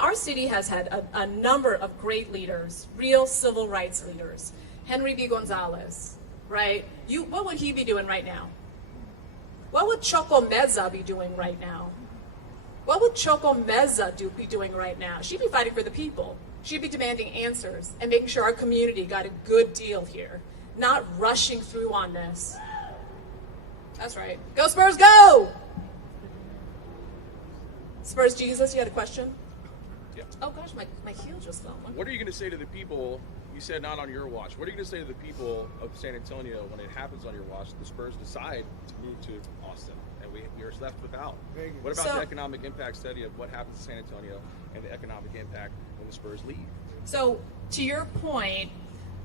Our city has had a number of great leaders, real civil rights leaders. Henry B. Gonzalez, right? What would he be doing right now? What would Choco Meza be doing right now? What would Choco Meza be doing right now? She'd be fighting for the people. She'd be demanding answers and making sure our community got a good deal here, not rushing through on this. That's right. Go Spurs, go! Spurs Jesus, you had a question? Yeah. Oh gosh, my heel just fell. What are you going to say to the people, you said not on your watch, what are you going to say to the people of San Antonio when it happens on your watch, the Spurs decide to move to Austin, and we are left without? What about the economic impact study of what happens in San Antonio and the economic impact when the Spurs leave? So, to your point,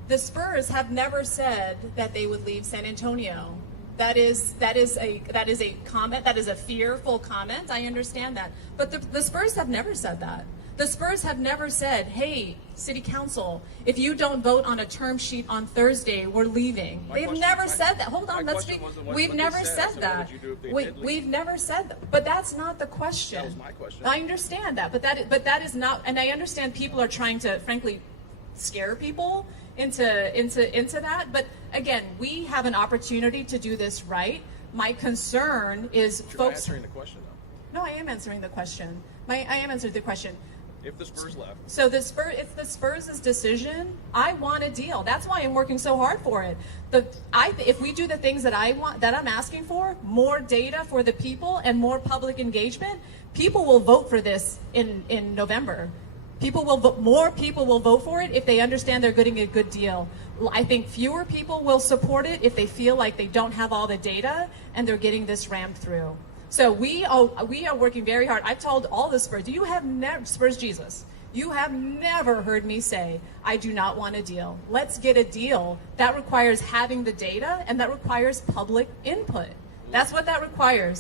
the Spurs have never said that they would leave San Antonio. That is a comment. That is a fearful comment. I understand that, but the Spurs have never said that. The Spurs have never said, "Hey, City Council, if you don't vote on a term sheet on Thursday, we're leaving." They've never said that. Hold on, let's be. We've never said that. We've never said that. But that's not the question. That was my question. I understand that, but that is not. And I understand people are trying to, frankly, scare people into that. But again, we have an opportunity to do this right. My concern is You're not folks. answering the question, though. No, I am answering the question. I am answering the question. If the Spurs left. So it's the Spurs' decision. I want a deal. That's why I'm working so hard for it. If we do the things that I want, that I'm asking for, more data for the people and more public engagement, people will vote for this in November. More people will vote for it if they understand they're getting a good deal. I think fewer people will support it if they feel like they don't have all the data and they're getting this rammed through. So we are working very hard. I've told all the Spurs, Spurs Jesus, you have never heard me say, I do not want a deal. Let's get a deal. That requires having the data and that requires public input. That's what that requires.